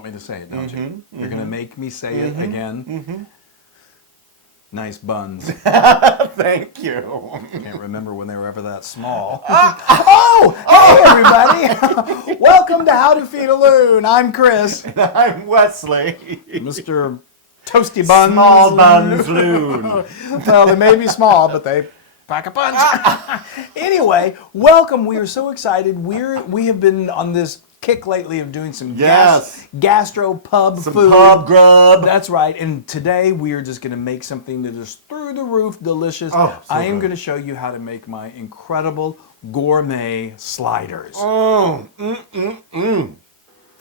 want me to say it, don't you? You're going to make me say it again? Nice buns. Thank you. Can't remember when they were ever that small. Hey everybody! Welcome to How to Feed a Loon. I'm Chris. And I'm Wesley. Mr. Toasty Buns. Small Buns Loon. Well, they may be small, but they pack a punch. Anyway, welcome. We are so excited. We have been on this kick lately of doing some gastro pub food. Pub grub. That's right. And today we are just going to make something that is through the roof delicious. Oh, so I am good. going to show you how to make my incredible gourmet sliders.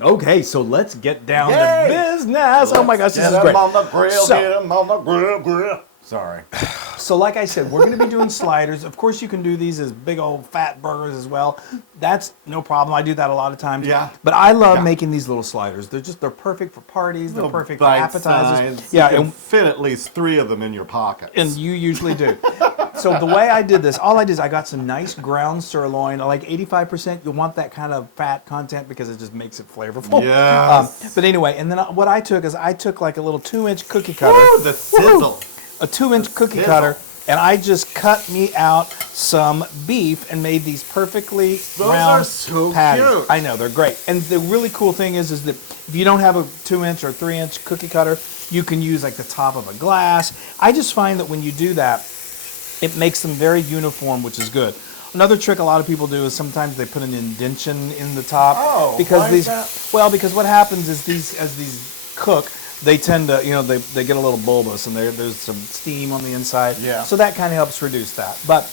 Okay, so let's get down to business. Oh my gosh, this is great. Get 'em on the grill, So- get 'em on the grill. Sorry. So like I said, we're going to be doing sliders. Of course, you can do these as big old fat burgers as well. That's no problem. I do that a lot of times. Yeah. But I love making these little sliders. They're perfect for parties. They're perfect for appetizers. Yeah, you can fit at least 3 of them in your pockets. And you usually do. So the way I did this, all I did is I got some nice ground sirloin, like 85%. You'll want that kind of fat content because it just makes it flavorful. Yes. But anyway, and then what I took is I took like a little 2-inch cookie cutter. Woo, the sizzle. A 2-inch cookie cutter, and I just cut me out some beef and made these perfectly round are so patties. cute. I know, they're great. And the really cool thing is that if you don't have a 2-inch or 3-inch cookie cutter, you can use like the top of a glass. I just find that when you do that, it makes them very uniform, which is good. Another trick a lot of people do is sometimes they put an indentation in the top. Oh, because why is that? Well, because what happens is as these cook, they tend to, they get a little bulbous and there's some steam on the inside. Yeah. So that kind of helps reduce that. But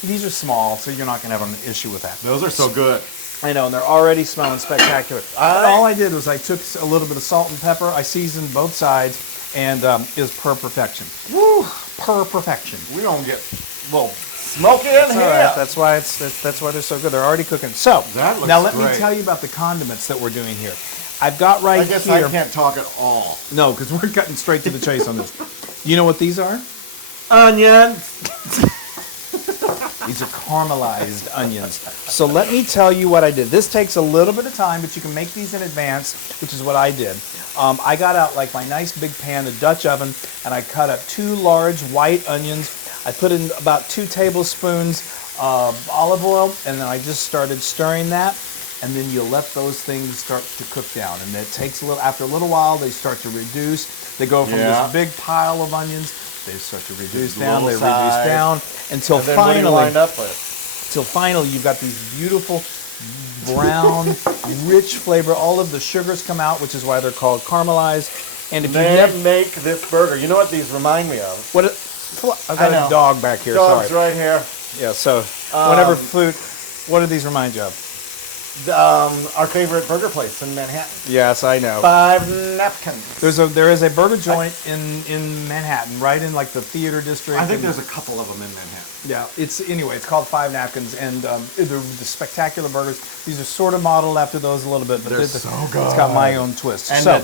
these are small, so you're not going to have an issue with that. Those are so good. I know, and they're already smelling spectacular. All I did was I took a little bit of salt and pepper. I seasoned both sides, and it was per perfection. Woo. Per perfection. We don't get, smoky in That's here. all right. That's why they're so good. They're already cooking. So That looks now let me great. tell you about the condiments that we're doing here. I've got I guess here. I can't talk at all. No, because we're cutting straight to the chase on this. You know what these are? Onions. These are caramelized onions. So let me tell you what I did. This takes a little bit of time, but you can make these in advance, which is what I did. I got out like my nice big pan, a Dutch oven, and I cut up 2 large white onions. I put in about 2 tablespoons of olive oil, and then I just started stirring that. And then you let those things start to cook down. And it takes after a little while, they start to reduce. They go from this big pile of onions, they start to reduce down, they reduce down, until And then what do you finally, wind up with? till finally you've got these beautiful brown, rich flavor. All of the sugars come out, which is why they're called caramelized. And if you never make this burger. You know what these remind me of? I've got a dog back here. Dog's Sorry. right here. Yeah. So whatever food. What do these remind you of? Our favorite burger place in Manhattan. Yes, I know. 5 napkins. There is a burger joint in Manhattan, right in like the theater district. I think and- there's a couple of them in Manhattan. Yeah, it's called 5 Napkins, and they're the spectacular burgers. These are sort of modeled after those a little bit, but They're so good. It's got my own twist. And So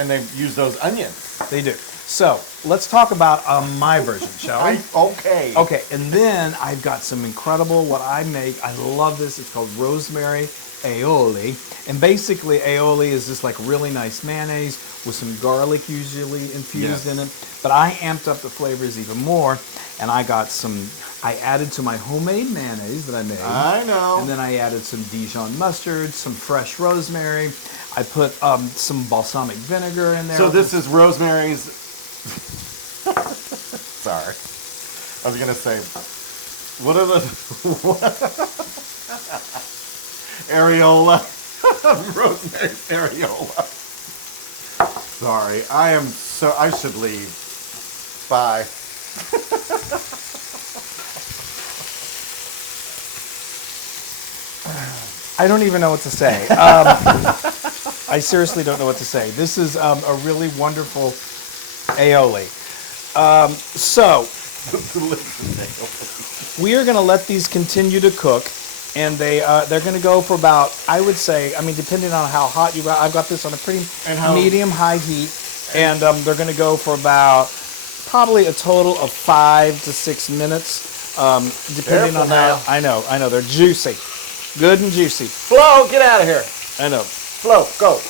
and they use those onions. they do. So let's talk about my version, shall we? Okay. Okay, and then I've got some incredible what I make. I love this. It's called Rosemary Aioli, and basically aioli is just like really nice mayonnaise with some garlic usually infused in it. But I amped up the flavors even more, and I added to my homemade mayonnaise that I made. I know. And then I added some Dijon mustard, some fresh rosemary. I put some balsamic vinegar in there. So this is Rosemary's. Sorry, I was gonna say, what are the areola? Rosemary's areola. Sorry, I should leave. Bye. I don't even know what to say. I seriously don't know what to say. This is a really wonderful aioli. So we are going to let these continue to cook, and they're going to go for about, I would say, depending on how hot you got. I've got this on a pretty medium-high heat, and they're going to go for about probably a total of 5 to 6 minutes, depending on how. I know, they're juicy, good and juicy. Flo, get out of here. I know. Flo, go.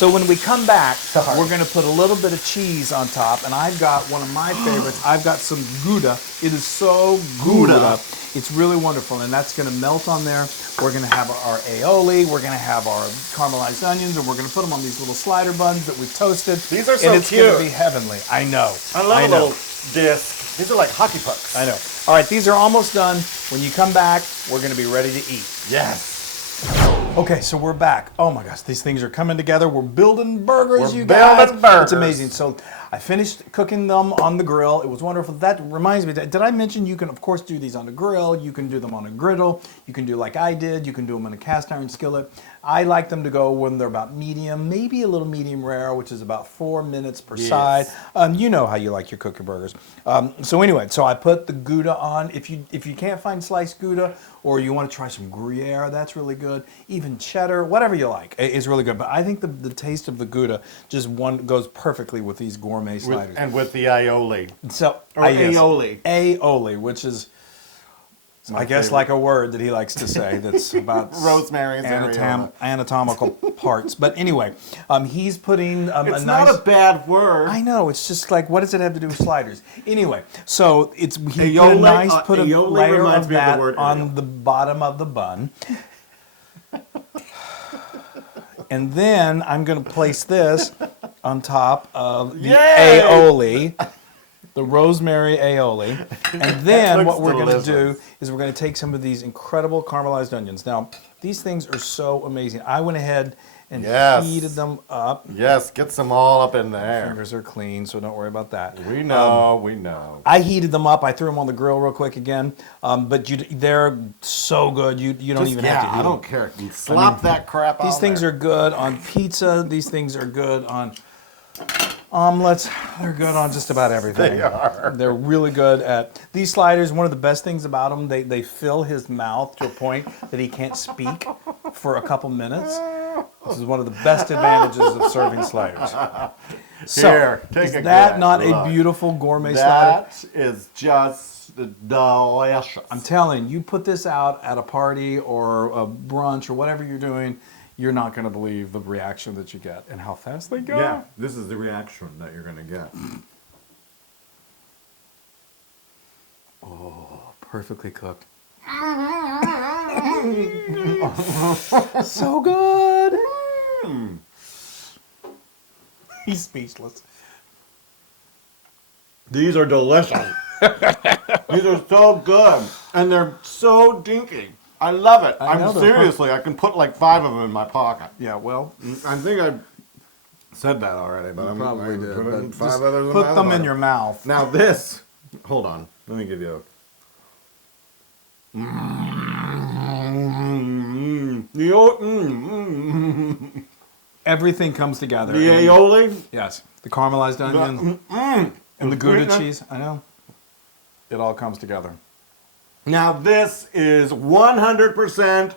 So when we come back, Sorry. we're going to put a little bit of cheese on top, and I've got one of my favorites. I've got some Gouda. It is so Gouda. It's really wonderful, and that's going to melt on there. We're going to have our aioli. We're going to have our caramelized onions, and we're going to put them on these little slider buns that we've toasted. These are so and it's cute. going to be heavenly. I know. I love a little disc. These are like hockey pucks. I know. All right, these are almost done. When you come back, we're going to be ready to eat. Yes. Okay, so we're back. Oh my gosh, these things are coming together. We're building burgers, We're you guys. building burgers. It's amazing. So I finished cooking them on the grill. It was wonderful. That reminds me, did I mention you can, of course, do these on the grill. You can do them on a griddle. You can do like I did. You can do them in a cast iron skillet. I like them to go when they're about medium, maybe a little medium rare, which is about 4 minutes per side. You know how you like your cookie burgers. So anyway, so I put the Gouda on. If you can't find sliced Gouda, or you want to try some Gruyere, that's really good. Even cheddar, whatever you like, is really good. But I think the taste of the Gouda just goes perfectly with these gourmet sliders. And with the aioli. So aioli. Aioli, which is, I guess, favorite. like a word that he likes to say that's about Rosemary Aioli. anatomical parts. But anyway, he's putting It's a nice... not a bad word. I know, it's just like, what does it have to do with sliders? Anyway, so he put a Aioli, nice aioli layer reminds of me of the that word on Ariel. the bottom of the bun. And then I'm going to place this on top of the Yay! aioli, the rosemary aioli. And then looks what we're going to do delicious. is we're going to take some of these incredible caramelized onions. Now, these things are so amazing. I went ahead and Yes. heated them up. Yes, get some all up in there. Fingers are clean, so don't worry about that. We know, we know. I heated them up. I threw them on the grill real quick again. But they're so good. You don't even have to eat I them. don't care. You slop that crap out. These things are good on pizza. These things are good on omelets. They're good on just about everything. They are. They're really good at these sliders. One of the best things about them, they fill his mouth to a point that he can't speak for a couple minutes. This is one of the best advantages of serving sliders. So, Here, take is a that guess. not Look. a beautiful gourmet slider? That is just delicious. I'm telling you, put this out at a party or a brunch or whatever you're doing, you're not going to believe the reaction that you get and how fast they go. Yeah, this is the reaction that you're going to get. Oh, perfectly cooked. So good. He's speechless. These are delicious. These are so good. And they're so dinky. I love it. I know they're Seriously, I can put like 5 of them in my pocket. Yeah, well, I think I said that already, but I'm probably I'm did. putting But 5 just others in put my them other in your mouth. Now this, hold on, let me give you Everything comes together. the And- aioli. Yes, the caramelized onion and the Gouda cheese. I know. It all comes together. Now this is 100%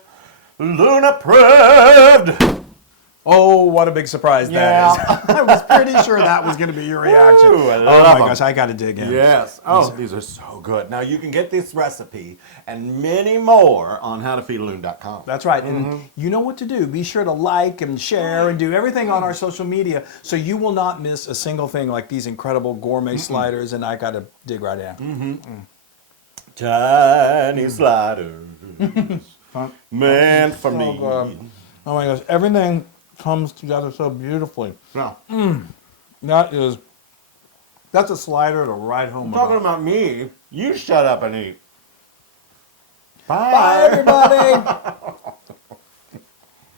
Loon approved. Oh, what a big surprise that is. I was pretty sure that was going to be your reaction. Ooh, I Oh love my 'em. gosh, I got to dig in. Yes. Oh, these are so good. Now you can get this recipe and many more on howtofeedaloon.com. That's right. And you know what to do. Be sure to like and share and do everything on our social media so you will not miss a single thing like these incredible gourmet sliders. And I got to dig right in. Tiny sliders meant for So me. good. Oh my gosh, everything comes together so beautifully. Now, That's a slider to ride home talking about. about me, you shut up and eat. Bye. Bye, everybody.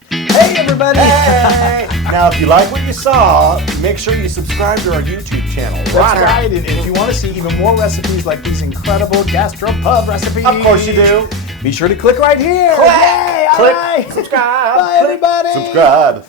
Hey, everybody. Hey! Now, if you like what you saw, make sure you subscribe to our YouTube channel. That's right. And if you want to see even more recipes like these incredible gastropub recipes, Of course you do. Be sure to click right here. Click. Yay, all Click. right. Subscribe. Bye, everybody. Subscribe.